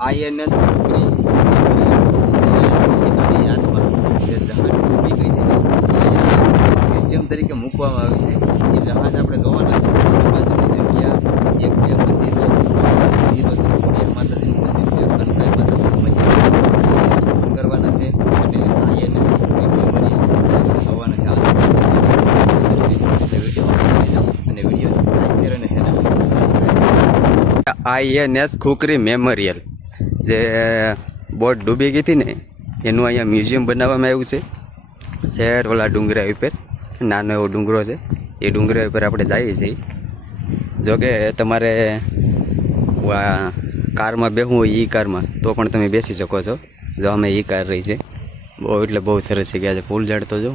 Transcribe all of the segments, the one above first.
INS Khukri યાદમાં જે જહાજ ડૂબી ગઈ હતી ને મ્યુઝિયમ તરીકે મૂકવામાં આવી છે. એ જહાજ આપણે જોવાના છે. બાજુની જગ્યા એક બે મંદિરો છે. એક માતાજીનું મંદિર છે, કનકાઈ માતાજીનું મંદિર દર્શન કરવાના છે. અને INS ખુકરી મેમોરિયલ જોવાના છે. અને વિડીયો લાઈક શેર અને channel subscribe. INS Khukri memorial જે બોટ ડૂબી ગઈ હતી ને એનું અહીંયા મ્યુઝિયમ બનાવવામાં આવ્યું છે. શહેર ઓલા ડુંગરા ઉપર નાનો એવો ડુંગરો છે. એ ડુંગરા ઉપર આપણે જઈએ છીએ. જોકે તમારે કારમાં બેસવું હોય એ કારમાં તો પણ તમે બેસી શકો છો. જો અમે એ કાર રહી છે. બહુ એટલે બહુ સરસ જગ્યા છે. ફૂલ ઝાડ તો જો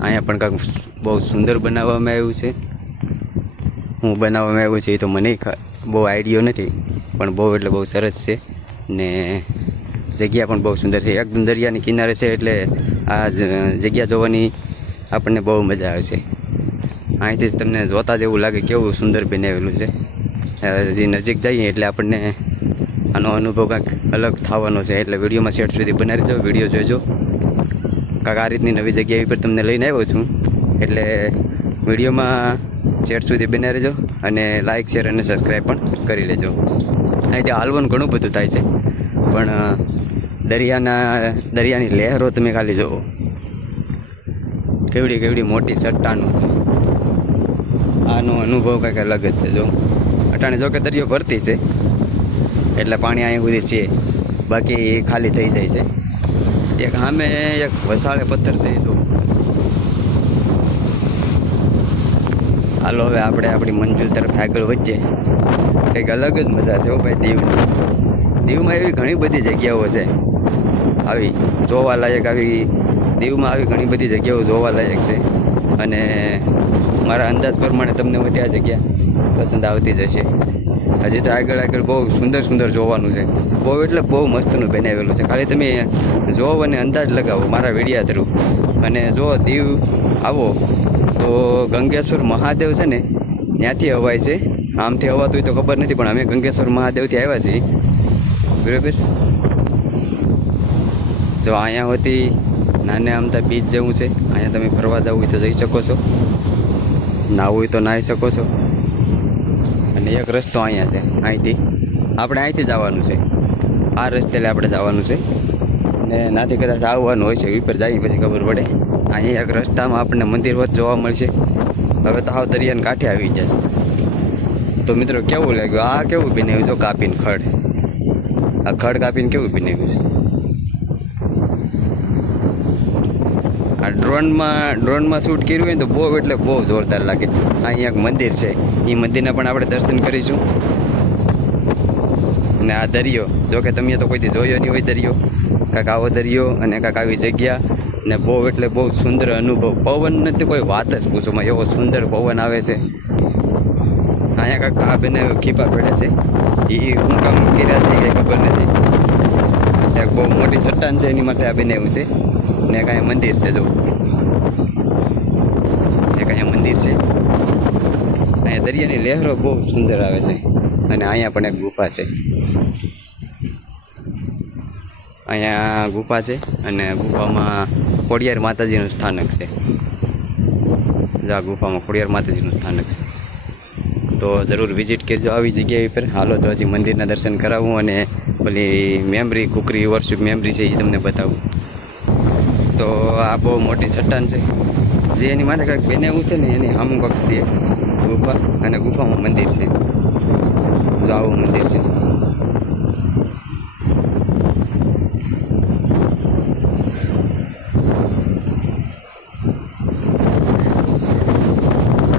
અહીંયા પણ કાંઈક બહુ સુંદર બનાવવામાં આવ્યું છે. હું બનાવવામાં આવ્યું છે એ તો મને બહુ આઈડિયો નથી, પણ બહુ એટલે બહુ સરસ છે. ને જગ્યા પણ બહુ સુંદર છે. એકદમ દરિયાની કિનારે છે એટલે આ જગ્યા જોવાની આપણને બહુ મજા આવે છે. અહીંથી તમને જોતા જ એવું લાગે કેવું સુંદર બનાવેલું છે. જે નજીક જઈએ એટલે આપણને આનો અનુભવ કાંઈક અલગ થવાનો છે. એટલે વિડીયોમાં છેડ સુધી બનાવી દો, વિડીયો જોજો. કાંઈક આ રીતની નવી જગ્યા ઉપર તમને લઈને આવ્યો છું એટલે વિડીયોમાં છેડ સુધી બને રહેજો અને લાઇક શેર અને સબસ્ક્રાઈબ પણ કરી લેજો. અહીંથી હાલવાનું ઘણું બધું થાય છે, પણ દરિયાની લહેરો તમે ખાલી જુઓ કેવડી કેવડી મોટી ચટ્ટાનો છે. આનો અનુભવ કંઈક અલગ જ છે. જો અટાણે જો કે દરિયો ભરતી છે એટલે પાણી અહીં સુધી છે, બાકી ખાલી થઈ જાય છે. એક સામે એક વસાળે પથ્થર છે એ જો. હાલો હવે આપણે આપણી મંજિલ તરફ આગળ વધીએ. કંઈક અલગ જ મજા છે ભાઈ દીવની. દીવમાં એવી ઘણી બધી જગ્યાઓ છે આવી જોવાલાયક. દીવમાં આવી ઘણી બધી જગ્યાઓ જોવાલાયક છે અને મારા અંદાજ પ્રમાણે તમને બધી આ જગ્યા પસંદ આવતી જ હશે. હજી તો આગળ બહુ સુંદર જોવાનું છે. બહુ એટલે બહુ મસ્તનું બનાવેલું છે. ખાલી તમે જોવો અને અંદાજ લગાવો મારા વિડીયા થ્રુ. અને જો દીવ આવો તો ગંગેશ્વર મહાદેવ છે ને ત્યાંથી અવાય છે. આમથી અવાતું હોય તો ખબર નથી, પણ અમે ગંગેશ્વર મહાદેવથી આવ્યા છીએ. બરાબર. જો અહીંયા હોતી નાને આમતા બીચ જેવું છે. અહીંયા તમે ફરવા જવું હોય તો જઈ શકો છો, નાહવું હોય તો નાહી શકો છો. અને એક રસ્તો અહીંયા છે. અહીંથી જવાનું છે. આ રસ્તે આપણે જવાનું છે ને નાથી કદાચ આવવાનું હોય છે. ઉપર જઈએ પછી ખબર પડે. અહીંયા એક રસ્તામાં આપણને મંદિર હોત જોવા મળશે. હવે તો હાવ દરિયાને કાંઠે આવી જશે. તો મિત્રો કેવું લાગ્યું? આ કેવું બનાવ્યું? જો કાપીને આ ખડ કાપીને કેવું બનાવ્યું છે. આ ડ્રોનમાં શૂટ કર્યું હોય ને તો બહુ એટલે બહુ જોરદાર લાગે. અહીંયા એક મંદિર છે, એ મંદિરના પણ આપણે દર્શન કરીશું. અને આ દરિયો જો કે તમે તો કોઈથી જોયો નહીં હોય દરિયો. કાંઈક આવો દરિયો અને કાંઈક આવી જગ્યા ને બહુ એટલે બહુ સુંદર અનુભવ. પવન નથી કોઈ વાત જ પૂછોમાં, એવો સુંદર પવન આવે છે. અહીંયા કાંઈક આ બેને ખીપા પડે છે. એ શું કામ કર્યા છે એ ખબર નથી. એક બહુ મોટી ચટ્ટાન છે એની માટે આ બનાવ્યું છે. ને એક અહીંયા મંદિર છે. જો એક અહીંયા મંદિર છે. અહીંયા દરિયાની લહેરો બહુ સુંદર આવે છે. અને અહીંયા પણ એક ગુફા છે. અહીંયા ગુફા છે અને ગુફામાં ખોડિયાર માતાજીનું સ્થાનક છે. આ ગુફામાં ખોડિયાર માતાજીનું સ્થાનક છે. તો જરૂર વિઝિટ કરજો આવી જગ્યા ઉપર. હાલો તો હજી મંદિરના દર્શન કરાવું અને પેલી મેમરી કુકરી વર્કશોપ મેમરી છે એ તમને બતાવું. તો આ બહુ મોટી ચટ્ટાન છે જે એની માથે કાંઈક બનાવ્યું છે ને એની અમુક છે ગુફા, અને ગુફામાં મંદિર છે. જો આવું મંદિર છે.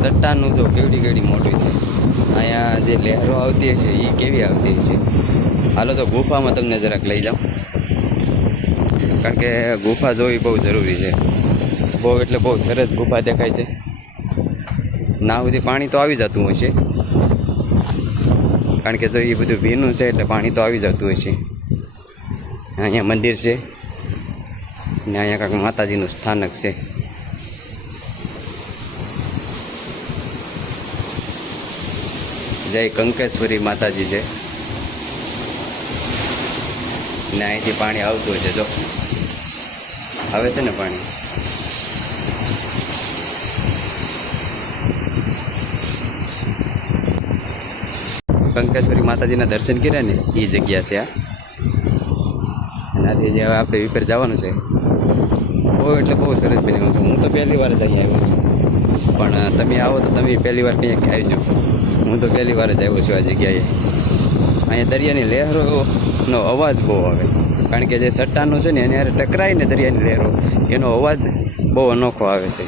ચટ્ટાનનું જો કેવડી મોટી છે. અહીંયા જે લહેરો આવતી હશે એ કેવી આવતી હશે. હાલો તો ગુફામાં તમને જરાક લઈ જાઉં, કારણ કે ગુફા જોવી બહુ જરૂરી છે. બહુ એટલે બહુ સરસ ગુફા દેખાય છે. ના સુધી પાણી તો આવી જતું હોય છે, કારણ કે જો એ બધું ભીનું છે એટલે પાણી તો આવી જતું હોય છે. અહીંયા મંદિર છે ને અહીંયા કાંઈક માતાજીનું સ્થાનક છે. જય કંકેશ્વરી માતાજી છે. ને અહીંથી પાણી આવતું છે. જો આવે છે ને પાણી. કંકેશ્વરી માતાજીના દર્શન કર્યા ને એ જગ્યા છે આ. અને આજે જે હવે આપણે વિપેર જવાનું છે, બહુ એટલે બહુ સરસ બન્યું છે. હું તો પહેલી વાર જ અહીંયા આવ્યો છું, પણ તમે આવો તો તમે પહેલી વાર ક્યાંક આવજો. હું તો પહેલી વાર જ આવ્યો છું આ જગ્યાએ. અહીંયા દરિયાની લહેરોનો અવાજ બહુ આવે, કારણ કે જે ચટ્ટાનો છે ને એને યારે ટકરાય ને દરિયાની લહેરો, એનો અવાજ બહુ અનોખો આવે છે.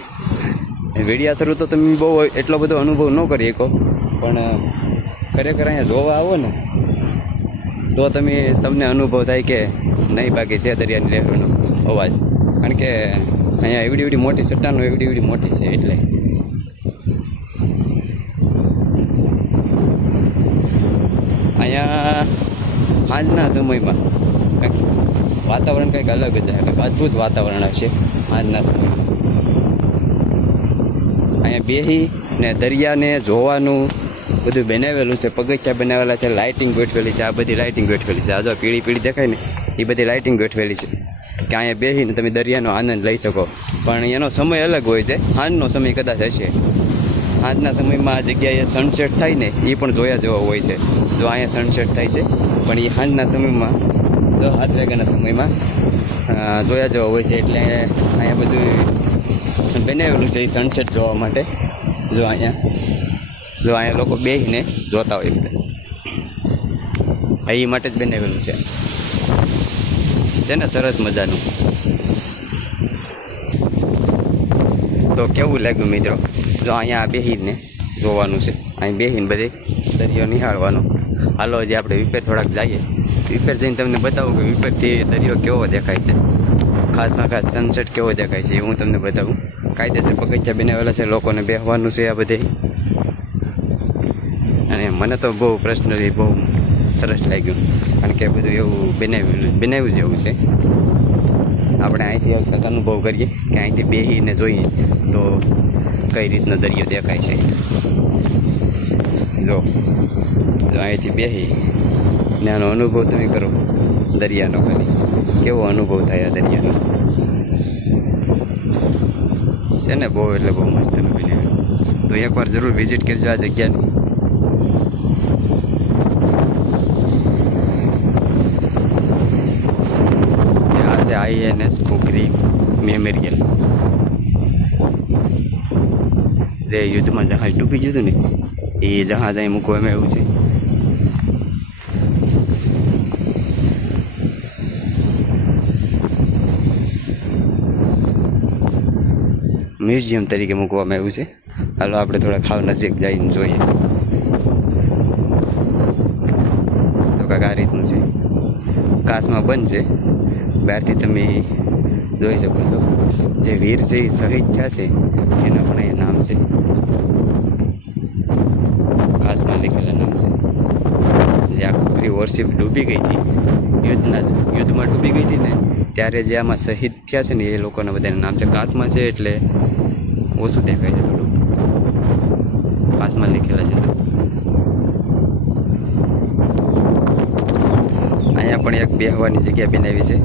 વિડીયા થ્રુ તો તમે બહુ એટલો બધો અનુભવ ન કરી શકો, પણ ખરેખર અહીંયા જોવા આવો ને તો તમને અનુભવ થાય કે નહીં બાકી છે દરિયાની લહેરોનો અવાજ. કારણ કે અહીંયા એવડી મોટી ચટ્ટાનો એવડી મોટી છે એટલે. અહીંયા સાંજના સમયમાં કંઈક વાતાવરણ કંઈક અલગ જ છે, કંઈક અદ્ભુત વાતાવરણ હશે સાંજના સમયમાં. અહીંયા બેસી ને દરિયાને જોવાનું બધું બનાવેલું છે, પગથિયા બનાવેલા છે, લાઇટિંગ ગોઠવેલી છે. આ બધી લાઇટિંગ ગોઠવેલી છે. આ જો પીળી દેખાય ને એ બધી લાઇટિંગ ગોઠવેલી છે કે અહીંયા બેસીને તમે દરિયાનો આનંદ લઈ શકો. પણ એનો સમય અલગ હોય છે, સાંજનો સમય કદાચ હશે. સાંજના સમયમાં આ જગ્યાએ સનસેટ થાય ને એ પણ જોયા જેવો હોય છે. જો અહીંયા સનસેટ થાય છે, પણ એ સાંજના સમયમાં 6-7 વાગ્યાના સમયમાં જોયા જેવો હોય છે. એટલે અહીંયા બધું બનાવેલું છે એ સનસેટ જોવા માટે. જો અહીંયા લોકો બેસીને જોતા હોય બધા, એ માટે જ બનાવેલું છે ને સરસ મજાનું. તો કેવું લાગ્યું મિત્રો? જો અહીંયા બેસીને જોવાનું છે, અહીં બેસીને બધે દરિયો નિહાળવાનો. હાલો હજી આપણે વિપેર થોડાક જઈએ. વિપેર જઈને તમને બતાવું કે વિપેરથી દરિયો કેવો દેખાય છે, ખાસમાં ખાસ સનસેટ કેવો દેખાય છે એ હું તમને બતાવું. કાયદેસર પગથિયા બનાવેલા છે, લોકોને બેસવાનું છે આ બધે. અને મને તો બહુ પર્સનલી બહુ સરસ લાગ્યું, કારણ કે બધું એવું બનાવ્યું જેવું છે. આપણે અહીંથી કંઈક અનુભવ કરીએ કે અહીંથી બેસીને જોઈએ તો કઈ રીતનો દરિયો દેખાય છે. જો અહીંથી બેસી ને આનો અનુભવ તમે કરો દરિયાનો, ખાલી કેવો અનુભવ થાય આ દરિયાનો છે ને. બહુ એટલે બહુ મસ્ત બનાવ્યું. તો એકવાર જરૂર વિઝિટ કરજો આ જગ્યાની. INS પોખરી મેમોરિયલ, જે યુદ્ધમાં જહાજ ડૂબી ગયું હતું ને એ જહાજ અહીં મૂકવામાં આવ્યું છે. મ્યુઝિયમ તરીકે મૂકવામાં આવ્યું છે. હાલો આપણે થોડા ખાવ નજીક જઈને જોઈએ. તો કાંઈક આ રીતનું છે, કાચમાં બંધ છે. બહારથી તમે જોઈ શકો છો. જે વીર છે એ શહીદ થયા છે એના પણ અહીંયા નામ છે, ખાસમાં લખેલા નામ છે. જે આ ખોખરી વોરશિપ ડૂબી ગઈ હતી, યુદ્ધમાં ડૂબી ગઈ હતી ને ત્યારે જે આમાં શહીદ થયા છે ને એ લોકોના બધાના નામ છે. કાચમાં છે એટલે ઓછું દેખાય છે, થોડુંક કાચમાં લખેલા છે. અહીંયા પણ એક બેસવાની જગ્યા બનાવી છે.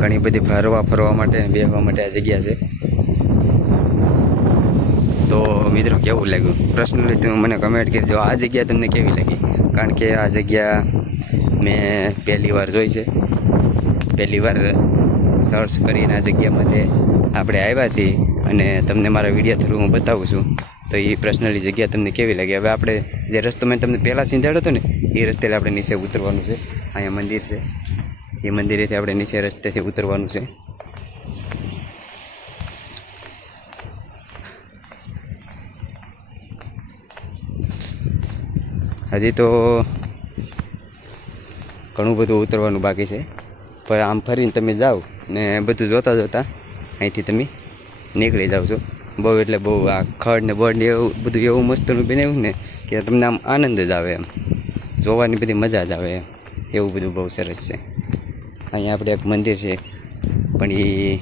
ઘણી બધી ફરવા માટે બેસવા માટે આ જગ્યા છે. તો મિત્રો કેવું લાગ્યું પર્સનલી તમે મને કમેન્ટ કરજો. આ જગ્યા તમને કેવી લાગી? કારણ કે આ જગ્યા મેં પહેલી વાર જોઈ છે. પહેલી વાર સર્ચ કરીને આ જગ્યામાંથી આપણે આવ્યા છીએ અને તમને મારા વિડીયો થ્રુ હું બતાવું છું. તો એ પર્સનલી જગ્યા તમને કેવી લાગી? હવે આપણે જે રસ્તો મેં તમને પહેલાં સીંધાડ્યો હતો ને એ રસ્તે આપણે નીચે ઉતરવાનું છે. અહીંયા મંદિર છે, એ મંદિરેથી આપણે નીચે રસ્તેથી ઉતરવાનું છે. હજી તો ઘણું બધું ઉતરવાનું બાકી છે, પણ આમ ફરીને તમે જાઓ ને બધું જોતાં અહીંથી તમે નીકળી જાઓ છો. બહુ એટલે બહુ આ ખડ ને બળ ને એવું બધું એવું મસ્તનું બનાવ્યું ને કે તમને આમ આનંદ જ આવે, એમ જોવાની બધી મજા જ આવે એમ. એવું બધું બહુ સરસ છે. અહીંયા આપણે એક મંદિર છે, પણ એ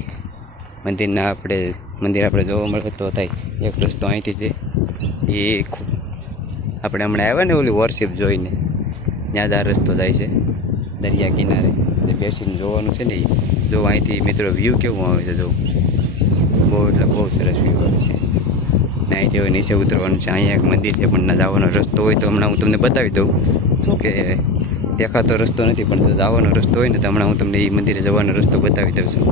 મંદિર આપણે જોવા મળે તો થાય. એક રસ્તો અહીંથી છે, એ આપણે હમણાં આવ્યા ને ઓલી વોરશિપ જોઈને ત્યાં જ આ રસ્તો જાય છે. દરિયા કિનારે જે બેસીને જોવાનું છે ને એ જો અહીંથી મિત્રો વ્યૂ કેવું આવે છે જો બહુ એટલે બહુ સરસ વ્યૂ આવે છે ને અહીંથી હવે નીચે ઉતરવાનું છે અહીંયા એક મંદિર છે પણ ના જવાનો રસ્તો હોય તો હમણાં હું તમને બતાવી દઉં શું કે દેખાતો રસ્તો નથી પણ જો જવાનો રસ્તો હોય ને તો હમણાં હું તમને એ મંદિરે જવાનો રસ્તો બતાવી દઉં છું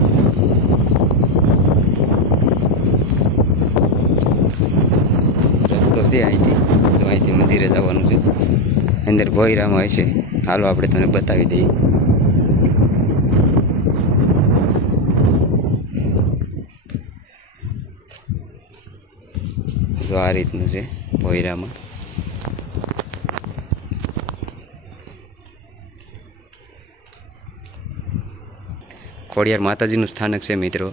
રસ્તો છે અહીંથી જો અહીંથી મંદિરે જવાનું છે અંદર ભોયરામાં હશે હાલો આપણે તમને બતાવી દઈએ જો આ રીતનું છે ભોયરામાં ખોડિયાર માતાજીનું સ્થાનક છે મિત્રો